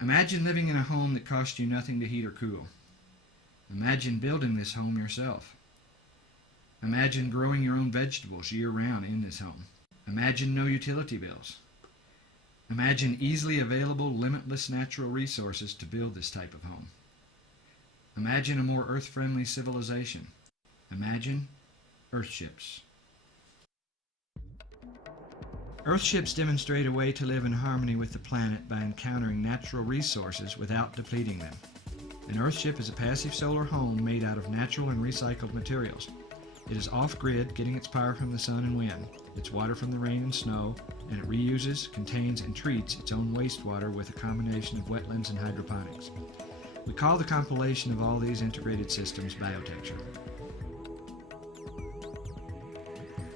Imagine living in a home that costs you nothing to heat or cool. Imagine building this home yourself. Imagine growing your own vegetables year-round in this home. Imagine no utility bills. Imagine easily available, limitless natural resources to build this type of home. Imagine a more earth-friendly civilization. Imagine Earthships. Earthships demonstrate a way to live in harmony with the planet by encountering natural resources without depleting them. An Earthship is a passive solar home made out of natural and recycled materials. It is off-grid, getting its power from the sun and wind, its water from the rain and snow, and it reuses, contains, and treats its own wastewater with a combination of wetlands and hydroponics. We call the compilation of all these integrated systems Biotecture.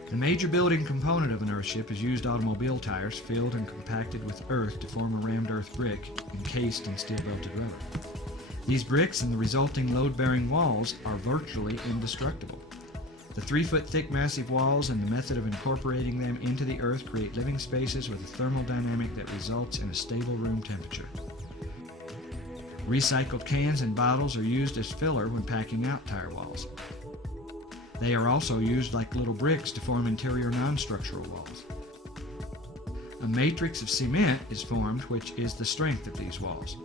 The major building component of an Earthship is used automobile tires filled and compacted with earth to form a rammed earth brick encased in steel-belted rubber. These bricks and the resulting load-bearing walls are virtually indestructible. The 3-foot thick massive walls and the method of incorporating them into the earth create living spaces with a thermal dynamic that results in a stable room temperature. Recycled cans and bottles are used as filler when packing out tire walls. They are also used like little bricks to form interior non-structural walls. A matrix of cement is formed, which is the strength of these walls.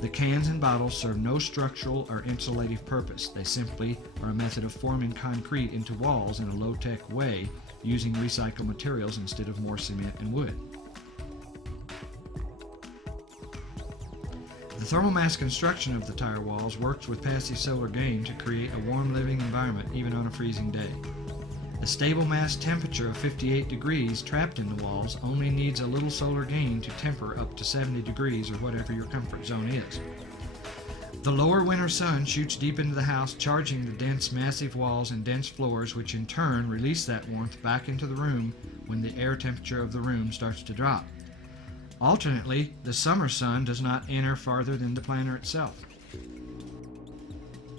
The cans and bottles serve no structural or insulative purpose. They simply are a method of forming concrete into walls in a low-tech way using recycled materials instead of more cement and wood. The thermal mass construction of the tire walls works with passive solar gain to create a warm living environment even on a freezing day. A stable mass temperature of 58 degrees trapped in the walls only needs a little solar gain to temper up to 70 degrees or whatever your comfort zone is. The lower winter sun shoots deep into the house, charging the dense massive walls and dense floors, which in turn release that warmth back into the room when the air temperature of the room starts to drop. Alternately, the summer sun does not enter farther than the planter itself.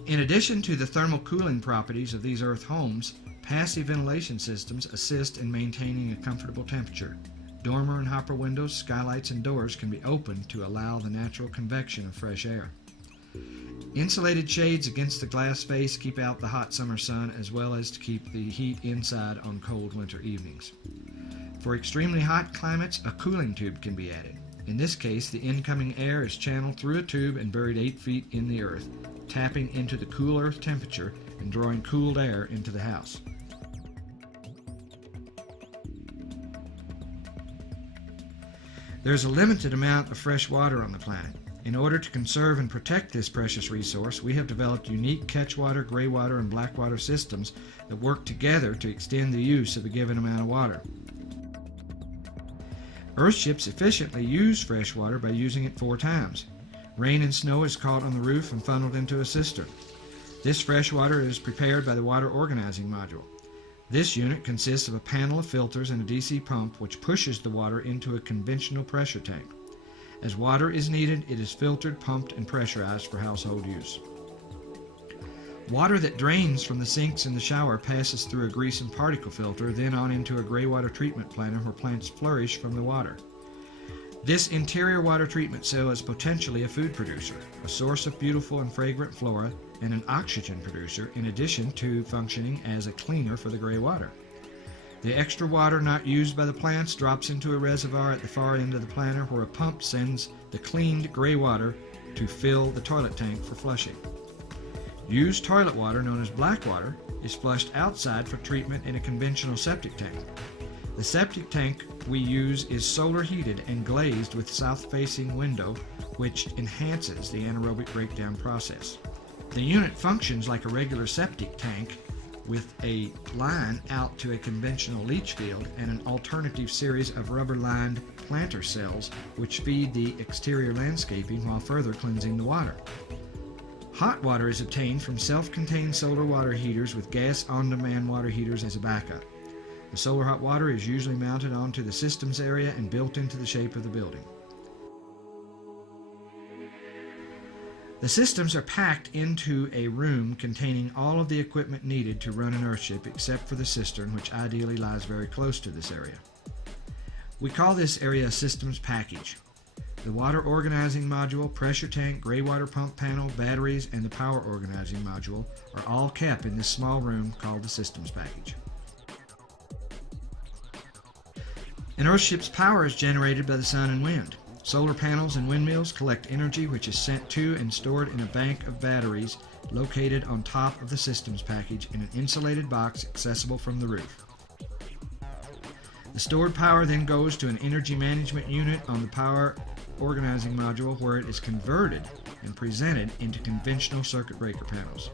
In addition to the thermal cooling properties of these earth homes, passive ventilation systems assist in maintaining a comfortable temperature. Dormer and hopper windows, skylights, and doors can be opened to allow the natural convection of fresh air. Insulated shades against the glass face keep out the hot summer sun as well as to keep the heat inside on cold winter evenings. For extremely hot climates, a cooling tube can be added. In this case, the incoming air is channeled through a tube and buried 8 feet in the earth, tapping into the cool earth temperature and drawing cooled air into the house. There's a limited amount of fresh water on the planet. In order to conserve and protect this precious resource, we have developed unique catchwater, graywater, and blackwater systems that work together to extend the use of a given amount of water. Earthships efficiently use fresh water by using it 4 times. Rain and snow is caught on the roof and funneled into a cistern. This fresh water is prepared by the water organizing module. This unit consists of a panel of filters and a DC pump which pushes the water into a conventional pressure tank. As water is needed, it is filtered, pumped, and pressurized for household use. Water that drains from the sinks in the shower passes through a grease and particle filter, then on into a graywater treatment planter where plants flourish from the water. This interior water treatment cell is potentially a food producer, a source of beautiful and fragrant flora, and an oxygen producer, in addition to functioning as a cleaner for the gray water. The extra water not used by the plants drops into a reservoir at the far end of the planter where a pump sends the cleaned gray water to fill the toilet tank for flushing. Used toilet water, known as black water, is flushed outside for treatment in a conventional septic tank. The septic tank we use is solar heated and glazed with south-facing window, which enhances the anaerobic breakdown process. The unit functions like a regular septic tank with a line out to a conventional leach field and an alternative series of rubber-lined planter cells which feed the exterior landscaping while further cleansing the water. Hot water is obtained from self-contained solar water heaters with gas on-demand water heaters as a backup. The solar hot water is usually mounted onto the systems area and built into the shape of the building. The systems are packed into a room containing all of the equipment needed to run an Earthship except for the cistern, which ideally lies very close to this area. We call this area a systems package. The water organizing module, pressure tank, gray water pump panel, batteries, and the power organizing module are all kept in this small room called the systems package. An Earthship's power is generated by the sun and wind. Solar panels and windmills collect energy which is sent to and stored in a bank of batteries located on top of the systems package in an insulated box accessible from the roof. The stored power then goes to an energy management unit on the power organizing module where it is converted and presented into conventional circuit breaker panels.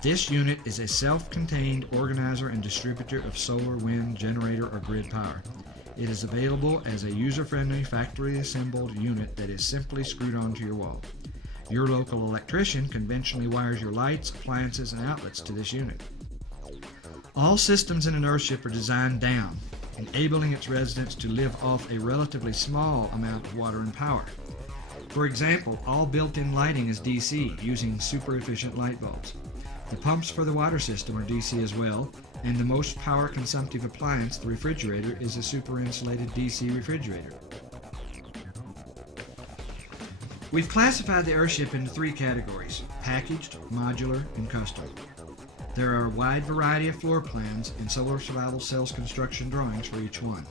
This unit is a self-contained organizer and distributor of solar, wind, generator, or grid power. It is available as a user-friendly, factory-assembled unit that is simply screwed onto your wall. Your local electrician conventionally wires your lights, appliances, and outlets to this unit. All systems in an Earthship are designed down, enabling its residents to live off a relatively small amount of water and power. For example, all built-in lighting is DC, using super-efficient light bulbs. The pumps for the water system are DC as well, and the most power-consumptive appliance, the refrigerator, is a super-insulated DC refrigerator. We've classified the Earthship into three categories: packaged, modular, and custom. There are a wide variety of floor plans, and Solar Survival sells construction drawings for each one.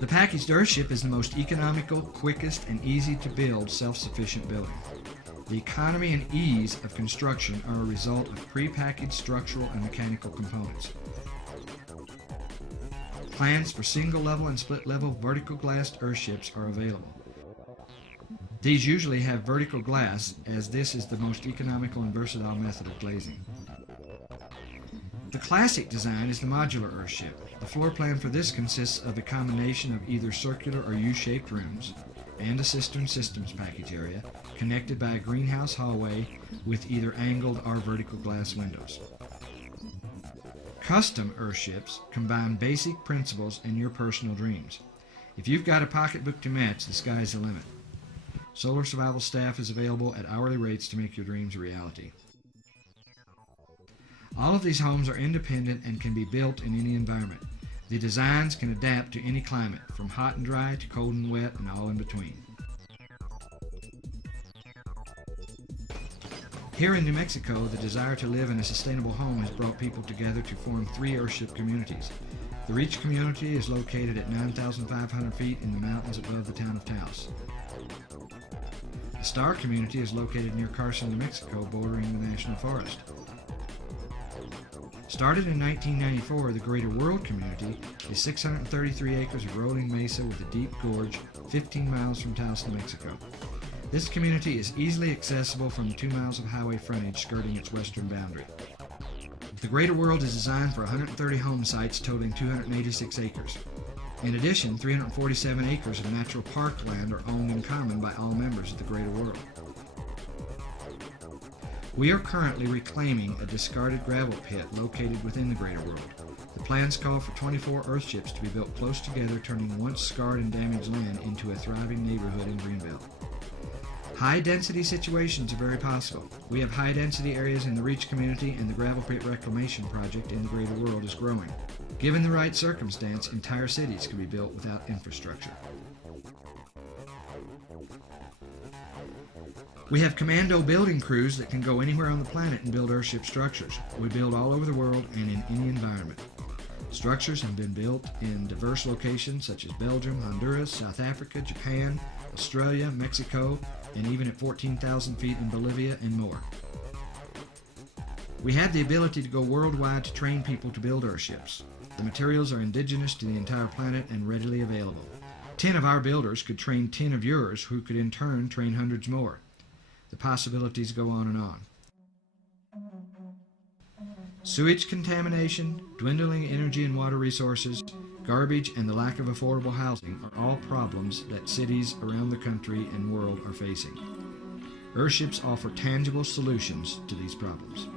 The packaged Earthship is the most economical, quickest, and easy to build self-sufficient building. The economy and ease of construction are a result of pre-packaged structural and mechanical components. Plans for single-level and split-level vertical glassed Earthships are available. These usually have vertical glass, as this is the most economical and versatile method of glazing. The classic design is the modular Earthship. The floor plan for this consists of a combination of either circular or U-shaped rooms and a cistern systems package area connected by a greenhouse hallway with either angled or vertical glass windows. Custom Earthships combine basic principles and your personal dreams. If you've got a pocketbook to match, the sky's the limit. Solar Survival staff is available at hourly rates to make your dreams a reality. All of these homes are independent and can be built in any environment. The designs can adapt to any climate, from hot and dry to cold and wet and all in between. Here in New Mexico, the desire to live in a sustainable home has brought people together to form three Earthship communities. The Reach community is located at 9,500 feet in the mountains above the town of Taos. The Star community is located near Carson, New Mexico, bordering the National Forest. Started in 1994, the Greater World community is 633 acres of rolling mesa with a deep gorge 15 miles from Taos, New Mexico. This community is easily accessible from 2 miles of highway frontage skirting its western boundary. The Greater World is designed for 130 home sites totaling 286 acres. In addition, 347 acres of natural park land are owned in common by all members of the Greater World. We are currently reclaiming a discarded gravel pit located within the Greater World. The plans call for 24 Earthships to be built close together, turning once scarred and damaged land into a thriving neighborhood in Greenbelt. High-density situations are very possible. We have high-density areas in the Reach community, and the gravel pit reclamation project in the Greater World is growing. Given the right circumstance, entire cities can be built without infrastructure. We have commando building crews that can go anywhere on the planet and build Earthship structures. We build all over the world and in any environment. Structures have been built in diverse locations such as Belgium, Honduras, South Africa, Japan, Australia, Mexico, and even at 14,000 feet in Bolivia and more. We have the ability to go worldwide to train people to build Earthships. The materials are indigenous to the entire planet and readily available. 10 of our builders could train 10 of yours, who could in turn train hundreds more. The possibilities go on and on. Sewage contamination, dwindling energy and water resources, garbage, and the lack of affordable housing are all problems that cities around the country and world are facing. Earthships offer tangible solutions to these problems.